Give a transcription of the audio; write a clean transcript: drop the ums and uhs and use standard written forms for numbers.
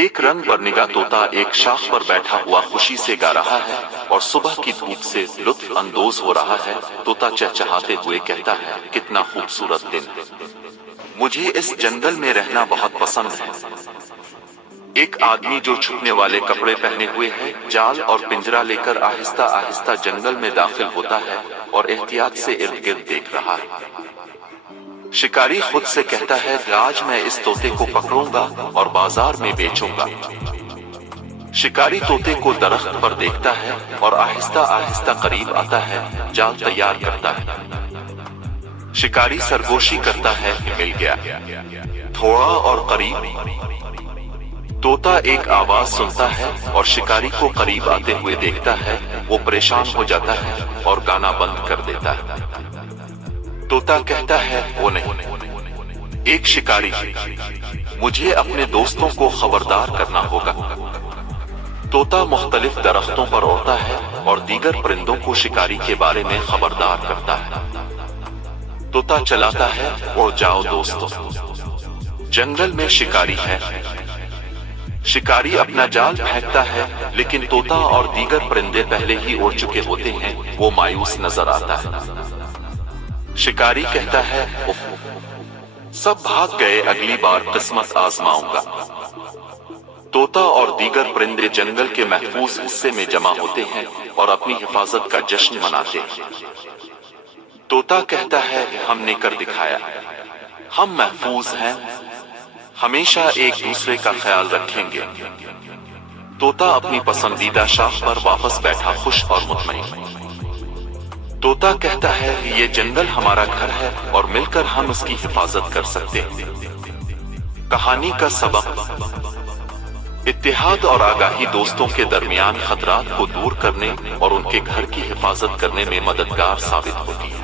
ایک رنگ برنگا طوطا ایک شاخ پر بیٹھا ہوا خوشی سے گا رہا ہے اور صبح کی دھوپ سے لطف اندوز ہو رہا ہے۔ طوطا چہچہاتے ہوئے کہتا ہے، کتنا خوبصورت دن، مجھے اس جنگل میں رہنا بہت پسند ہے۔ ایک آدمی جو چھپنے والے کپڑے پہنے ہوئے ہے، جال اور پنجرا لے کر آہستہ آہستہ جنگل میں داخل ہوتا ہے اور احتیاط سے ارد گرد دیکھ رہا ہے۔ شکاری خود سے کہتا ہے کہ آج میں اس طوطے کو پکڑوں گا اور بازار میں بیچوں گا۔ شکاری طوطے کو درخت پر دیکھتا ہے اور آہستہ آہستہ قریب آتا ہے، جال تیار کرتا ہے۔ شکاری سرگوشی کرتا ہے کہ مل گیا، تھوڑا اور قریب۔ طوطا ایک آواز سنتا ہے اور شکاری کو قریب آتے ہوئے دیکھتا ہے، وہ پریشان ہو جاتا ہے اور گانا بند کر دیتا ہے۔ طوطا کہتا ہے، وہ نہیں، ایک شکاری، مجھے اپنے دوستوں کو خبردار کرنا ہوگا۔ طوطا مختلف درختوں پر اڑتا ہے اور دیگر پرندوں کو شکاری کے بارے میں خبردار کرتا ہے۔ طوطا چلاتا ہے، اڑ جاؤ دوستو، جنگل میں شکاری ہے۔ شکاری اپنا جال پھینکتا ہے لیکن طوطا اور دیگر پرندے پہلے ہی اڑ چکے ہوتے ہیں، وہ مایوس نظر آتا ہے۔ شکاری کہتا ہے، سب بھاگ گئے، اگلی بار قسمت آزماؤں گا۔ طوطا اور دیگر پرندے جنگل کے محفوظ حصے میں جمع ہوتے ہیں اور اپنی حفاظت کا جشن مناتے ہیں۔ طوطا کہتا ہے، ہم نے کر دکھایا، ہم محفوظ ہیں، ہمیشہ ایک دوسرے کا خیال رکھیں گے۔ طوطا اپنی پسندیدہ شاخ پر واپس بیٹھا، خوش اور مطمئن۔ طوطا کہتا ہے، یہ جنگل ہمارا گھر ہے اور مل کر ہم اس کی حفاظت کر سکتے ہیں۔ کہانی کا سبق: اتحاد اور آگاہی دوستوں کے درمیان خطرات کو دور کرنے اور ان کے گھر کی حفاظت کرنے میں مددگار ثابت ہوتی ہے۔